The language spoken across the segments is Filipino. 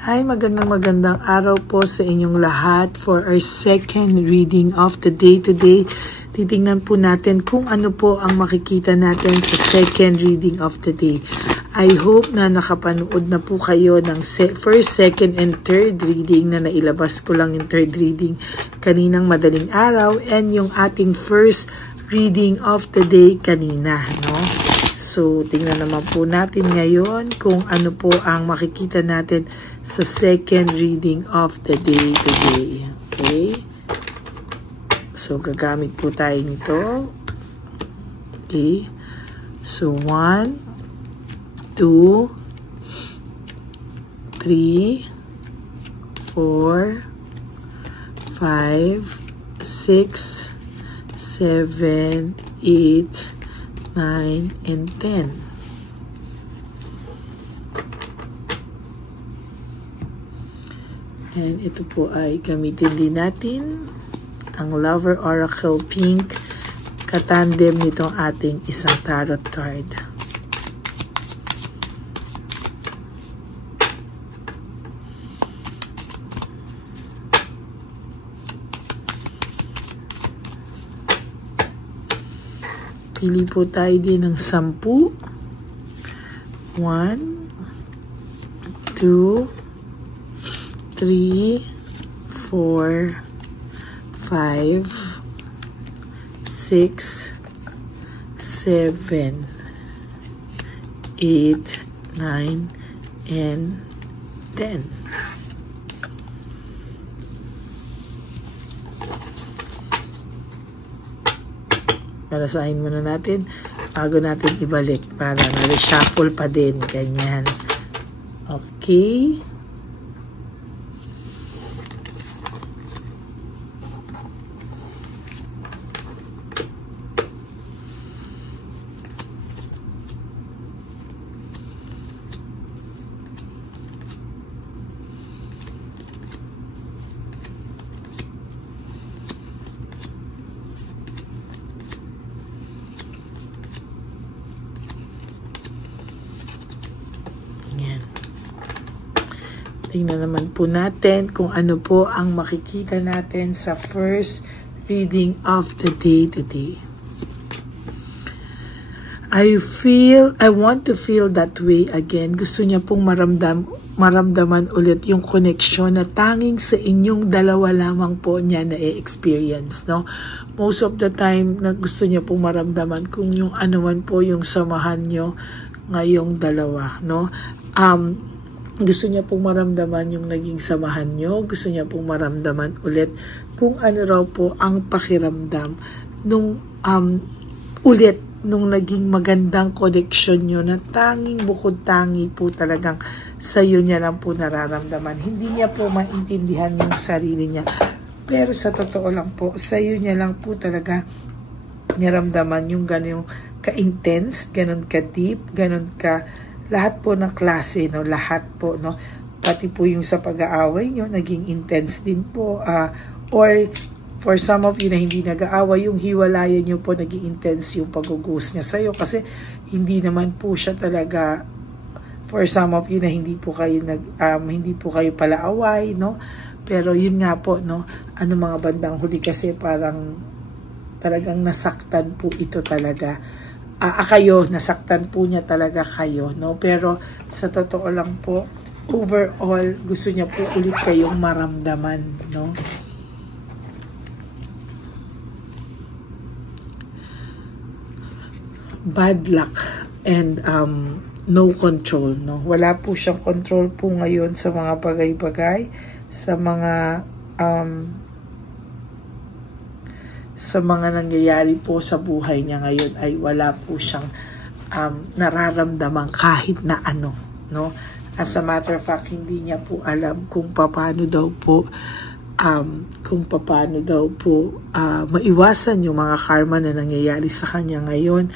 Hi, magandang araw po sa inyong lahat for our second reading of the day today. Titingnan po natin kung ano po ang makikita natin sa second reading of the day. I hope na nakapanood na po kayo ng first, second, and third reading na nailabas ko lang yung third reading kaninang madaling araw and yung ating first reading of the day kanina, no? So, tingnan naman po natin ngayon kung ano po ang makikita natin sa second reading of the day today. Okay? So, gagamit po tayo nito. Okay? So, 1, 2, 3, 4, 5, 6, 7, 8, 9, and 10. And ito po ay gamitin din natin ang Lover Oracle Pink katandem nitong ating isang tarot card. Pili po tayo din ng 10. 1, 2, 3, 4, 5, 6, 7, 8, 9, and 10. Palasahin muna natin bago natin ibalik para na-reshuffle pa din. Ganyan. Okay. Tingnan naman po natin kung ano po ang makikita natin sa first reading of the day today. I want to feel that way again. Gusto niya pong maramdaman ulit yung connection na tanging sa inyong dalawa lamang po niya na i-experience, no? Most of the time na gusto niya pong maramdaman kung yung anuman po yung samahan nyo ngayong dalawa, no? Gusto niya pong maramdaman yung naging samahan nyo. Gusto niya pong maramdaman ulit kung ano raw po ang pakiramdam nung nung naging magandang connection nyo na tanging bukod tangi po talagang sa'yo niya lang po nararamdaman. Hindi niya po maintindihan yung sarili niya. Pero sa totoo lang po, sa'yo niya lang po talaga naramdaman yung gano'ng ka-intense, gano'n ka-deep, gano'n ka lahat po ng klase, no? Lahat po, no? Pati po yung sa pag-aaway nyo, naging intense din po. Or for some of you na hindi nag-aaway, yung hiwalayan nyo po, naging intense yung pag-ghost niya sa'yo. Kasi hindi naman po siya talaga, for some of you na hindi po kayo pala-away, no? Pero yun nga po, no? Ano mga bandang huli kasi parang talagang nasaktan po ito talaga. Kayo, nasaktan po niya talaga kayo, no? Pero sa totoo lang po, overall, gusto niya po ulit kayong maramdaman, no? Bad luck and no control, no? Wala po siyang control po ngayon sa mga bagay-bagay, sa mga nangyayari po sa buhay niya ngayon ay wala po siyang nararamdaman kahit na ano, no? As a matter of fact, hindi niya po alam kung paano daw po maiwasan yung mga karma na nangyayari sa kanya ngayon.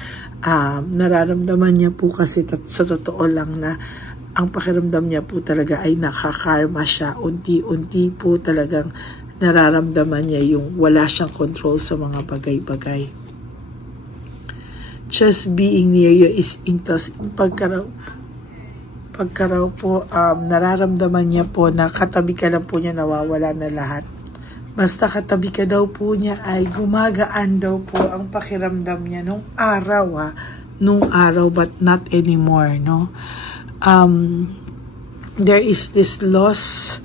Nararamdaman niya po kasi sa totoo lang na ang pakiramdam niya po talaga ay nakakarma siya. Unti-unti po talagang nararamdaman niya yung wala siyang control sa mga bagay-bagay. Just being near you is Pagka raw po nararamdaman niya po na katabi ka lang po niya, nawawala na lahat. Basta katabi ka daw po niya ay gumagaan daw po ang pakiramdam niya nung araw nung araw, but not anymore, no? There is this loss,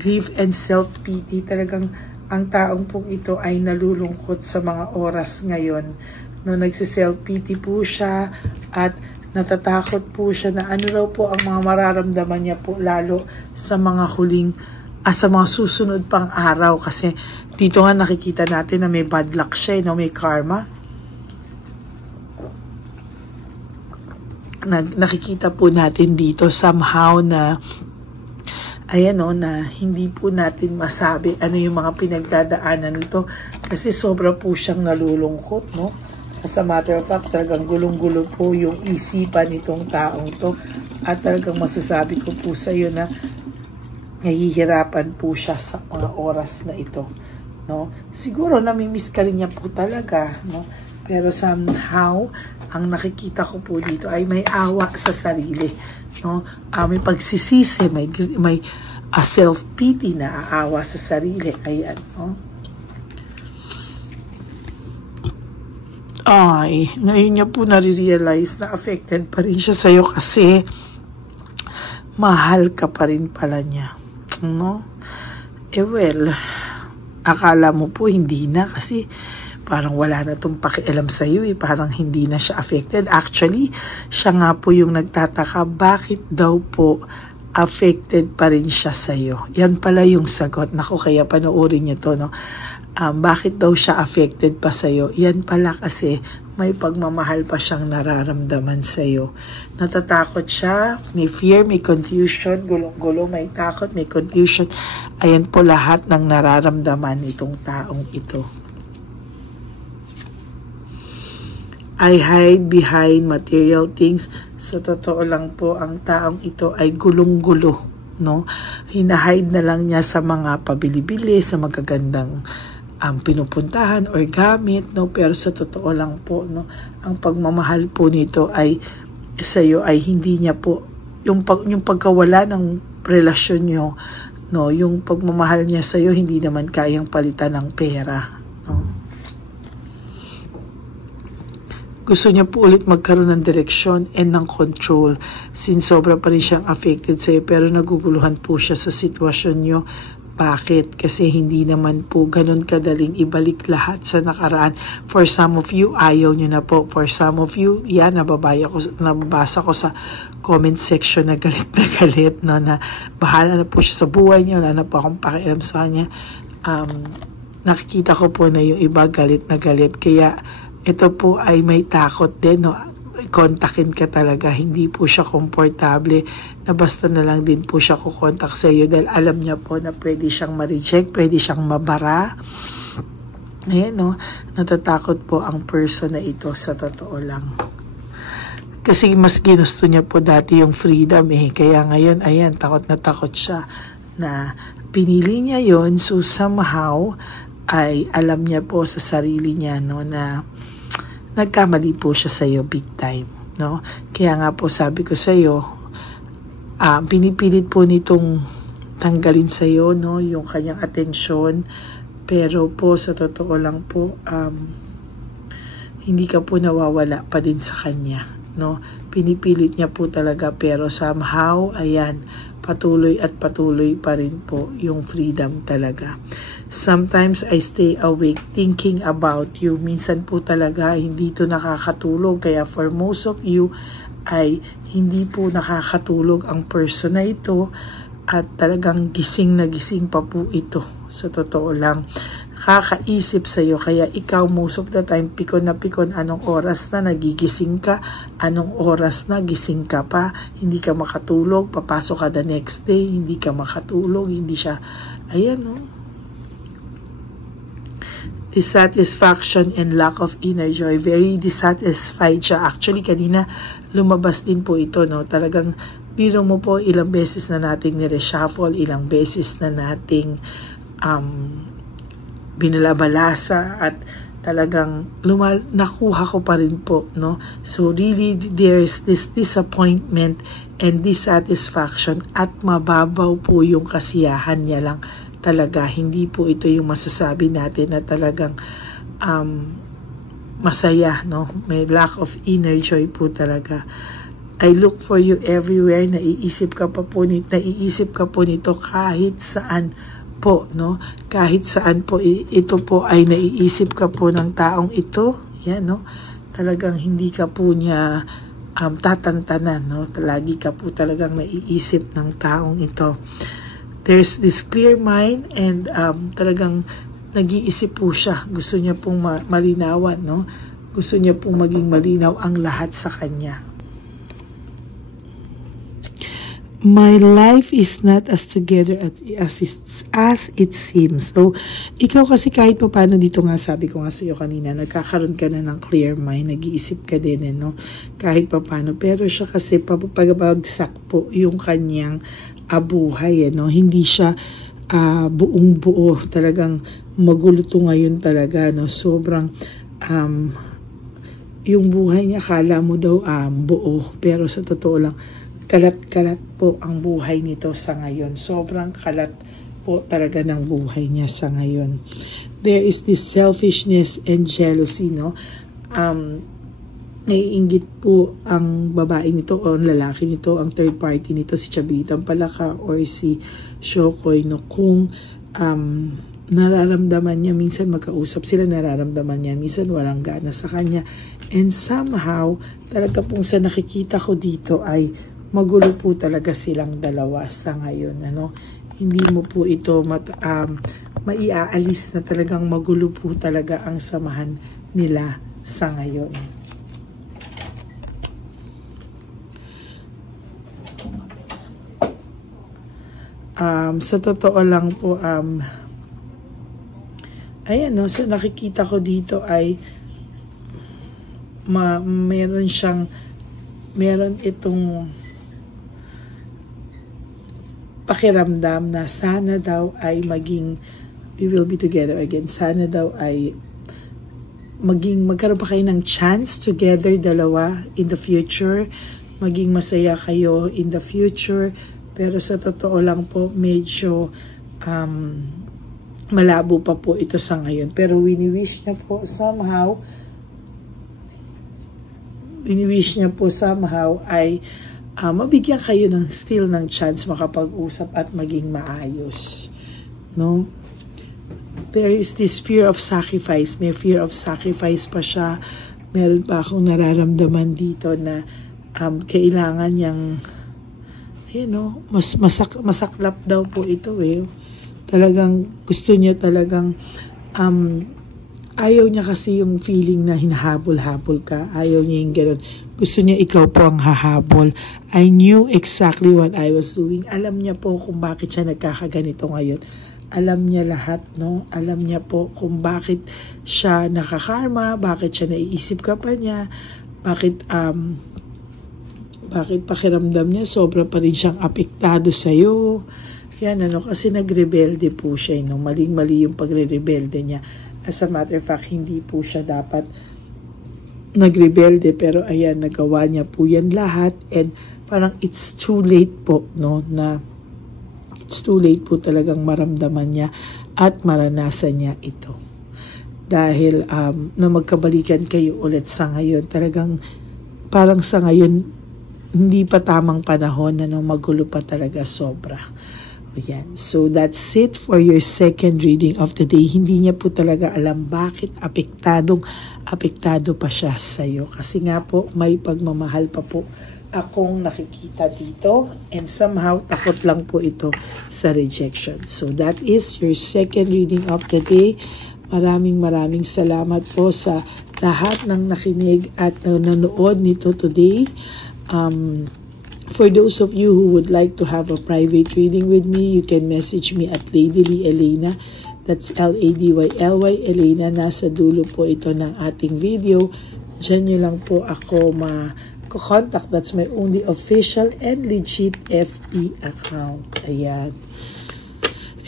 grief and self-pity. Talagang ang taong pong ito ay nalulungkot sa mga oras ngayon. No, nagsi-self-pity po siya at natatakot po siya na ano raw po ang mga mararamdaman niya po lalo sa mga sa mga susunod pang araw. Kasi dito nga nakikita natin na may bad luck siya, no? May karma. Nakikita po natin dito somehow na ayan na hindi po natin masabi ano yung mga pinagdadaanan nito kasi sobra po siyang nalulungkot, no? As a matter of fact, talagang gulong-gulo po yung isipan nitong taong to at talagang masasabi ko po sa iyo na nahihirapan po siya sa mga oras na ito, no? Siguro namimiss ka rin niya po talaga, no? Pero somehow ang nakikita ko po dito ay may awa sa sarili, no? May pagsisisi, may self-pity na aawa sa sarili. Ayan, no? Ay, ngayon niya po nare-realize na affected pa rin siya sa'yo kasi mahal ka pa rin pala niya, no? Well, akala mo po hindi na kasi parang wala na itong pakialam sa'yo parang hindi na siya affected. Actually, siya nga po yung nagtataka bakit daw po affected pa rin siya sa'yo. Yan pala yung sagot. Naku, kaya panoorin niyo to, no? Bakit daw siya affected pa sa'yo? Yan pala kasi may pagmamahal pa siyang nararamdaman sa'yo. Natatakot siya, may fear, may confusion, gulong-gulo, may takot, may confusion. Ayan po lahat ng nararamdaman nitong taong ito. I hide behind material things. Sa totoo lang po, ang taong ito ay gulong-gulo, no? Hinahide na lang niya sa mga pabili-bili, sa magagandang pinupuntahan or gamit, no? Pero sa totoo lang po, no, ang pagmamahal po nito ay sa iyo ay hindi niya po yung pagkawala ng relasyon niyo, no, yung pagmamahal niya sa iyo hindi naman kayang palitan ng pera, no? Gusto niya po ulit magkaroon ng direksyon and ng control since sobra pa rin siyang affected sa'yo pero naguguluhan po siya sa sitwasyon niyo. Bakit? Kasi hindi naman po ganun kadaling ibalik lahat sa nakaraan. For some of you, ayaw niyo na po. For some of you, yan, nababasa ko sa comment section na galit, no, na bahala na po siya sa buhay niya, wala na po akong pakialam sa kanya. Nakikita ko po na yung iba galit na galit. Kaya ito po ay may takot din, no? Kontakin ka talaga, hindi po siya komportable na basta na lang din po siya kukontak sa iyo dahil alam niya po na pwede siyang ma-reject, pwede siyang mabara. Ayan, no? Natatakot po ang person na ito sa totoo lang. Kasi mas ginusto niya po dati yung freedom kaya ngayon, ayan, takot na takot siya na pinili niya yon. So somehow ay alam niya po sa sarili niya, no, na nagkamali po siya sa iyo big time, no? Kaya nga po sabi ko sa iyo, pinipilit po nitong tanggalin sa iyo, no, yung kanyang atensyon. Pero po sa totoo lang po, hindi ka po nawawala pa din sa kanya, no? Pinipilit niya po talaga pero somehow, ayan, patuloy at patuloy pa rin po yung freedom talaga. Sometimes I stay awake thinking about you. Minsan po talaga hindi to nakakatulog. Kaya for most of you ay hindi po nakakatulog ang person na ito. At talagang gising na gising pa po ito. Sa totoo lang. Kakaisip sa iyo. Kaya ikaw most of the time pikon na pikon anong oras na nagigising ka. Anong oras na gising ka pa. Hindi ka makatulog. Papasok ka the next day. Hindi ka makatulog. Hindi siya. Ayan, no? Dissatisfaction and lack of inner joy. Very dissatisfied siya. Actually, kanina lumabas din po ito, no? Talagang biro mo po ilang beses na nating ni-reshuffle, ilang beses na nating binalabalasa at talagang nakuha ko pa rin po, no? So really, there's this disappointment and dissatisfaction at mababaw po yung kasiyahan niya lang talaga. Hindi po ito yung masasabi natin na talagang masaya, no? May lack of inner joy po talaga. I look for you everywhere. Naiisip ka po nito kahit saan po, no? Kahit saan po ito po ay naiisip ka po ng taong ito. Yan, no? Talagang hindi ka po niya tatantanan, no? Lagi ka po talagang naiisip ng taong ito. There's this clear mind and talagang nag-iisip po siya. Gusto niya pong malinawan, no? Gusto niya pong maging malinaw ang lahat sa kanya. My life is not as together as it seems. So, ikaw kasi kahit pa paano dito nga, sabi ko nga sa iyo kanina, nagkakaroon ka na ng clear mind, nag-iisip ka din, no? Kahit pa paano. Pero siya kasi pabagsak po yung kanyang buhay, no? Hindi siya buong buo. Talagang magulo to ngayon talaga, no? Sobrang, yung buhay niya, kala mo daw buo. Pero sa totoo lang, kalat-kalat po ang buhay nito sa ngayon. Sobrang kalat po talaga ng buhay niya sa ngayon. There is this selfishness and jealousy, no? Naiinggit po ang babae nito o ang lalaki nito, ang third party nito, si Chavitang Palaka or si Shokoy, no? Kung nararamdaman niya, minsan magkausap sila, nararamdaman niya, minsan walang gana sa kanya. And somehow, talaga pong sa nakikita ko dito ay magulo po talaga silang dalawa sa ngayon, ano? Hindi mo po ito maiaalis na talagang magulo po talaga ang samahan nila sa ngayon. Sa totoo lang po, ayan, no, so nakikita ko dito ay meron itong pakiramdam na sana daw ay we will be together again. Sana daw ay magkaroon pa kayo ng chance together, dalawa, in the future. Maging masaya kayo in the future. Pero sa totoo lang po, medyo malabo pa po ito sa ngayon. Pero wini-wish niya po somehow ay mabigyan kayo still ng chance makapag-usap at maging maayos, no? There is this fear of sacrifice. May fear of sacrifice pa siya. Meron pa akong nararamdaman dito na kailangan niyang, no, masaklap daw po ito, Talagang gusto niya talagang ayaw niya kasi yung feeling na hinahabol-habol ka. Ayaw niya yung gano'n. Gusto niya ikaw po ang hahabol. I knew exactly what I was doing. Alam niya po kung bakit siya nagkakaganito ngayon. Alam niya lahat, no? Alam niya po kung bakit siya nakakarma, bakit siya naiisip ka pa niya, bakit pakiramdam niya sobra pa rin siyang apektado sa'yo. Yan, kasi nagrebelde po siya, no? Maling-mali yung pagre-rebelde niya. As a matter of fact, hindi po siya dapat nagrebelde, pero ayan, nagawa niya po yan lahat, and parang it's too late po, no? It's too late po talagang maramdaman niya at maranasan niya ito. Dahil na magkabalikan kayo ulit sa ngayon, talagang parang sa ngayon, hindi pa tamang panahon na magulo pa talaga sobra. Ayan. So that's it for your second reading of the day. Hindi niya po talaga alam bakit apektado pa siya sa'yo. Kasi nga po, may pagmamahal pa po akong nakikita dito, and somehow takot lang po ito sa rejection. So that is your second reading of the day. Maraming salamat po sa lahat ng nakinig at nanonood nito today. For those of you who would like to have a private reading with me, you can message me at Lady Lee Elena. That's L-A-D-Y-L-Y Elena. Nasa dulo po ito ng ating video. Diyan nyo lang po ako ma-contact. That's my only official and legit FB account. Ayan.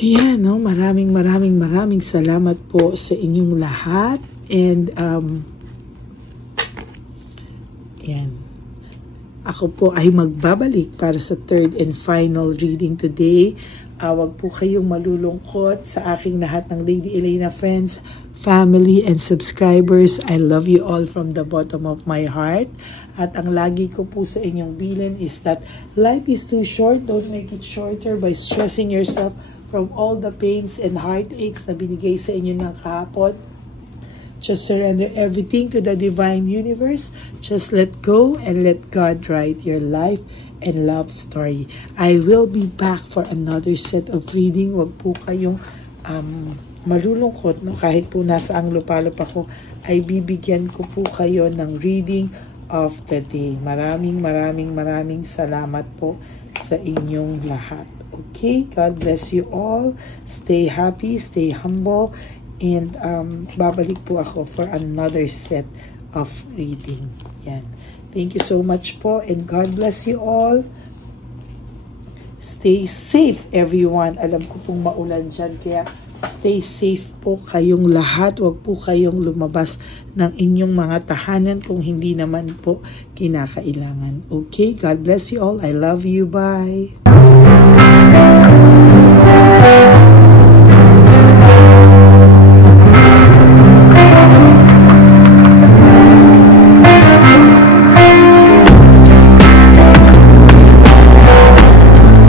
Ayan, no? Maraming salamat po sa inyong lahat. And, yan. Ako po ay magbabalik para sa third and final reading today. Huwag po kayong malulungkot sa aking lahat ng Lady Elena friends, family, and subscribers. I love you all from the bottom of my heart. At ang lagi ko po sa inyong bilin is that life is too short. Don't make it shorter by stressing yourself from all the pains and heartaches na binigay sa inyo ng kahapon. Just surrender everything to the divine universe. Just let go and let God write your life and love story. I will be back for another set of reading. Huwag po kayong malulungkot, no? Kahit po nasa ang lupalop ako, ay bibigyan ko po kayo ng reading of the day. Maraming salamat po sa inyong lahat. Okay? God bless you all. Stay happy, stay humble. And babalik po ako for another set of reading. Yan. Thank you so much po and God bless you all. Stay safe everyone. Alam ko pong maulan dyan kaya stay safe po kayong lahat. Huwag po kayong lumabas ng inyong mga tahanan kung hindi naman po kinakailangan. Okay? God bless you all. I love you. Bye.